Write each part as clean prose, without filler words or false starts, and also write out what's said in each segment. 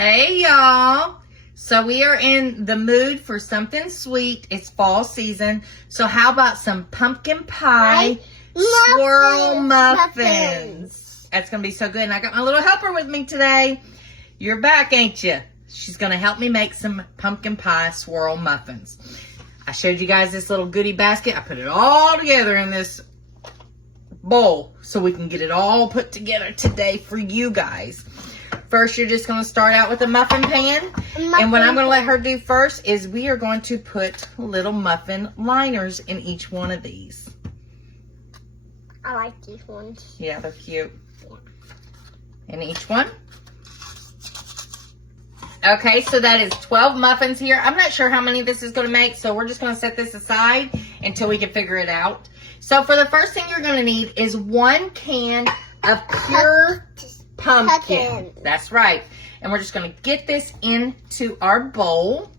Hey y'all. So we are in the mood for something sweet. It's fall season. So how about some pumpkin pie swirl muffins? That's going to be so good. And I got my little helper with me today. You're back, ain't you? She's going to help me make some pumpkin pie swirl muffins. I showed you guys this little goodie basket. I put it all together in this bowl so we can get it all put together today for you guys. First, you're just going to start out with a muffin pan. And what I'm going to let her do first is we are going to put little muffin liners in each one of these. I like these ones. Yeah, they're cute. In each one. Okay, so that is 12 muffins here. I'm not sure how many this is going to make, so we're just going to set this aside until we can figure it out. So for the first thing you're going to need is 1 can of pure pumpkin. That's right. And we're just going to get this into our bowl.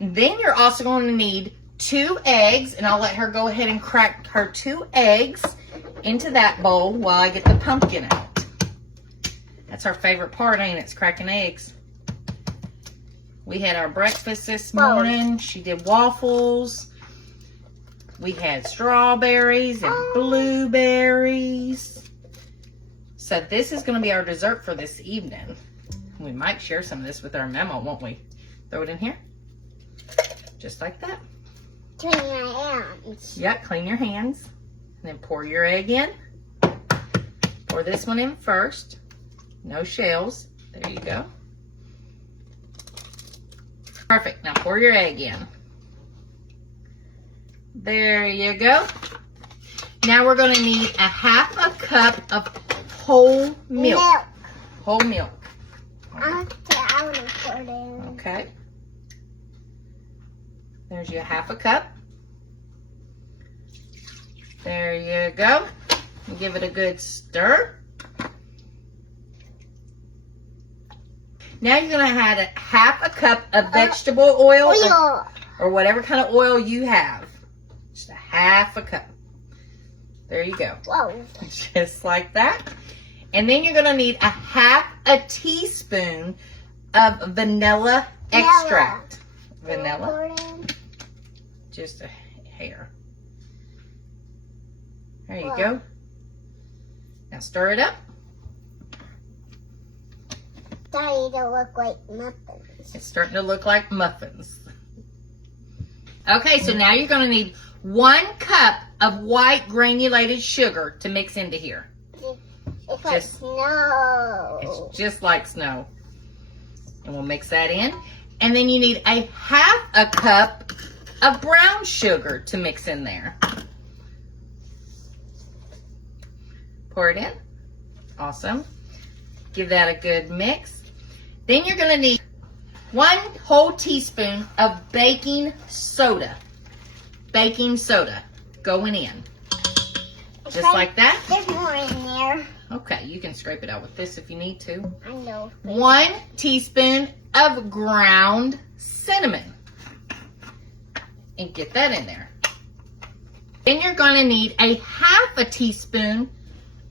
Then you're also going to need 2 eggs, and I'll let her go ahead and crack her 2 eggs into that bowl while I get the pumpkin out. That's our favorite part, ain't it? It's cracking eggs. We had our breakfast this morning. She did waffles. We had strawberries and blueberries. So this is going to be our dessert for this evening. We might share some of this with our memo, won't we? Throw it in here. Just like that. Clean my hands. Yep, clean your hands. And then pour your egg in. Pour this one in first. No shells. There you go. Perfect. Now pour your egg in. There you go. Now we're going to need a 1/2 cup of whole milk. Whole milk. I want to pour it in. Okay. There's your 1/2 cup. There you go. And give it a good stir. Now you're going to add a 1/2 cup of vegetable oil or whatever kind of oil you have. Just a 1/2 cup. There you go. Whoa. Just like that. And then you're going to need a 1/2 teaspoon of vanilla extract. Vanilla. Just a hair. There you go. Now stir it up. Starting to look like muffins. It's starting to look like muffins. Okay, so now you're going to need 1 cup of white granulated sugar to mix into here. It's like snow. It's just like snow. And we'll mix that in. And then you need a 1/2 cup of brown sugar to mix in there. Pour it in. Awesome. Give that a good mix. Then you're going to need 1 whole teaspoon of baking soda. Baking soda going in. Just like that. There's more in there. Okay, you can scrape it out with this if you need to. I know. 1 teaspoon of ground cinnamon. And get that in there. Then you're going to need a 1/2 teaspoon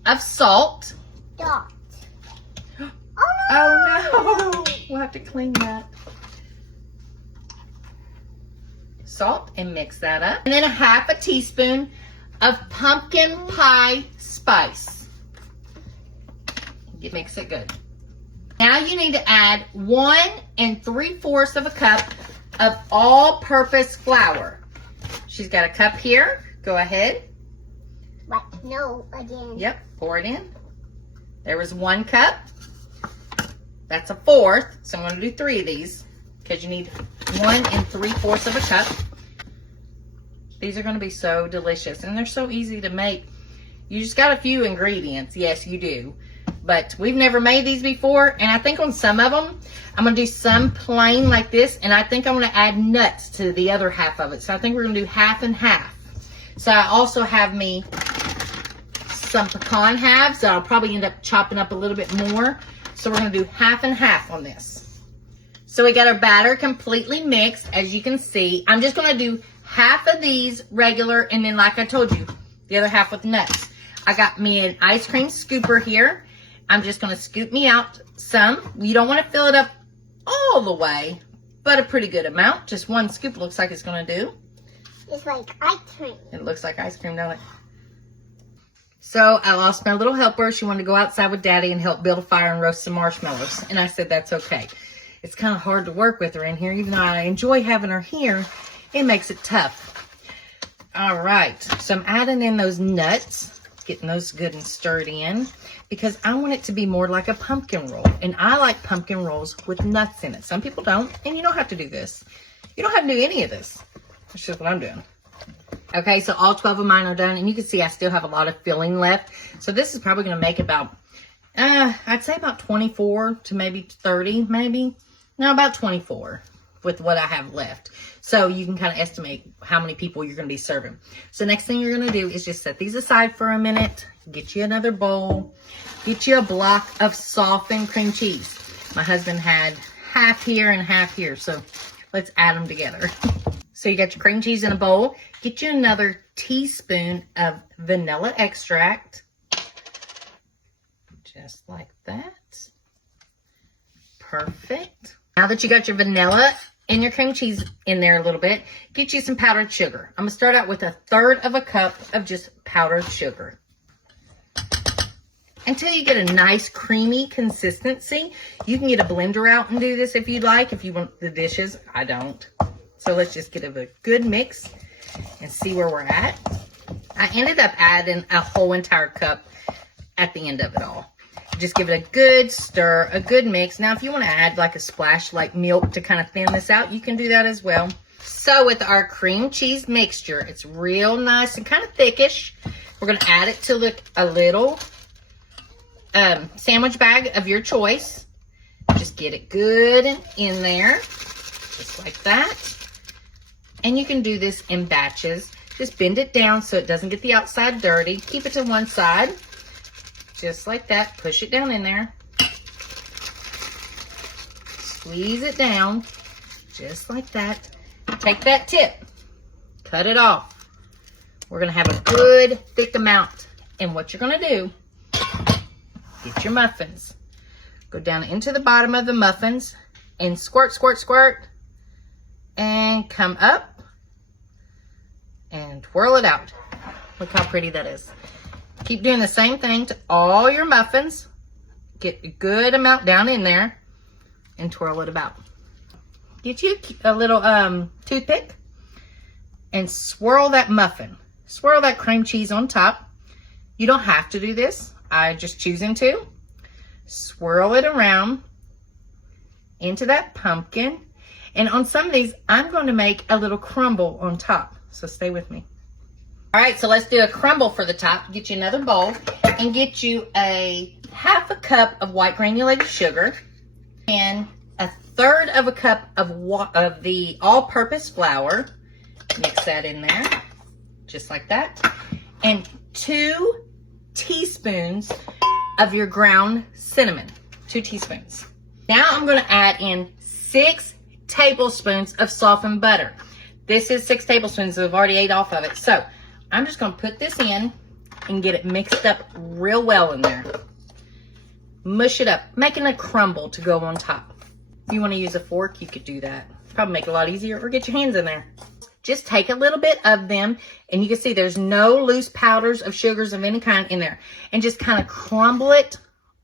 of salt. Dot. Oh no! We'll have to clean that. Salt and mix that up. And then a 1/2 teaspoon of pumpkin pie spice. Mix it good. Now you need to add 1 3/4 cup of all-purpose flour. She's got a cup here. Go ahead. What? No, again. Yep, pour it in. There was 1 cup. That's a 1/4, so I'm going to do 3 of these because you need 1 3/4 cup. These are going to be so delicious, and they're so easy to make. You just got a few ingredients. Yes, you do. But we've never made these before, and I think on some of them, I'm going to do some plain like this, and I think I'm going to add nuts to the other 1/2 of it. So I think we're going to do 1/2 and 1/2. So I also have me some pecan halves that I'll probably end up chopping up a little bit more. So we're going to do 1/2 and 1/2 on this. So we got our batter completely mixed, as you can see. I'm just going to do 1/2 of these regular, and then like I told you, the other 1/2 with nuts. I got me an ice cream scooper here. I'm just going to scoop me out some. You don't want to fill it up all the way, but a pretty good amount. Just one scoop looks like it's going to do. It's like ice cream. It looks like ice cream, don't it? So I lost my little helper. She wanted to go outside with Daddy and help build a fire and roast some marshmallows. And I said, that's okay. It's kind of hard to work with her in here. Even though I enjoy having her here, it makes it tough. All right. So I'm adding in those nuts, getting those good and stirred in, because I want it to be more like a pumpkin roll. And I like pumpkin rolls with nuts in it. Some people don't, and you don't have to do this. You don't have to do any of this. That's just what I'm doing. Okay, so all 12 of mine are done, and you can see I still have a lot of filling left. So this is probably going to make about, I'd say about 24 to maybe 30, maybe. No, about 24 with what I have left. So you can kind of estimate how many people you're going to be serving. So next thing you're going to do is just set these aside for a minute. Get you another bowl. Get you a block of softened cream cheese. My husband had half here and half here, so let's add them together. So you got your cream cheese in a bowl. Get you another teaspoon of vanilla extract. Just like that. Perfect. Now that you got your vanilla and your cream cheese in there a little bit, get you some powdered sugar. I'm going to start out with 1/3 of a cup of just powdered sugar. Until you get a nice creamy consistency. You can get a blender out and do this if you'd like, if you want the dishes. I don't. So let's just get a good mix and see where we're at. I ended up adding a whole entire cup at the end of it all. Just give it a good stir, a good mix. Now, if you want to add like a splash like milk to kind of thin this out, you can do that as well. So with our cream cheese mixture, it's real nice and kind of thickish. We're going to add it to look a little sandwich bag of your choice. Just get it good in there, just like that. And you can do this in batches. Just bend it down so it doesn't get the outside dirty. Keep it to one side, just like that. Push it down in there. Squeeze it down, just like that. Take that tip, cut it off. We're gonna have a good thick amount. And what you're gonna do, get your muffins. Go down into the bottom of the muffins and squirt, squirt, squirt. And come up and twirl it out. Look how pretty that is. Keep doing the same thing to all your muffins. Get a good amount down in there and twirl it about. Get you a little toothpick and swirl that muffin. Swirl that cream cheese on top. You don't have to do this. I just choosing to. Swirl it around into that pumpkin. And on some of these, I'm going to make a little crumble on top. So stay with me. All right, so let's do a crumble for the top. Get you another bowl and get you a 1/2 cup of white granulated sugar and 1/3 of a cup of the all-purpose flour. Mix that in there, just like that. And 2 teaspoons of your ground cinnamon. 2 teaspoons. Now I'm going to add in 6 tablespoons of softened butter. This is 6 tablespoons. I've already ate off of it. So I'm just going to put this in and get it mixed up real well in there. Mush it up, making a crumble to go on top. If you want to use a fork, you could do that. Probably make it a lot easier, or get your hands in there. Just take a little bit of them, and you can see there's no loose powders of sugars of any kind in there. And just kind of crumble it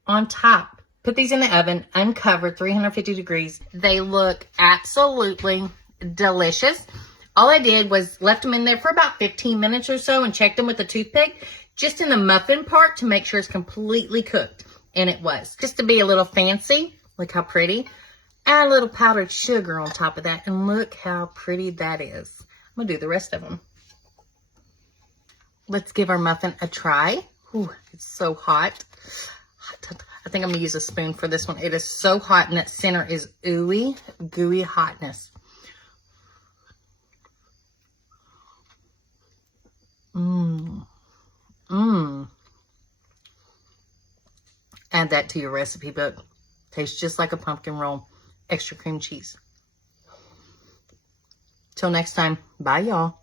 on top. Put these in the oven, uncovered, 350 degrees. They look absolutely delicious. All I did was left them in there for about 15 minutes or so and checked them with a toothpick, just in the muffin part to make sure it's completely cooked. And it was. Just to be a little fancy, look how pretty. Add a little powdered sugar on top of that, and look how pretty that is. I'm going to do the rest of them. Let's give our muffin a try. Ooh, it's so hot. I think I'm going to use a spoon for this one. It is so hot, and that center is ooey, gooey hotness. Mmm. Mmm. Add that to your recipe book. Tastes just like a pumpkin roll. Extra cream cheese. Till next time. Bye, y'all.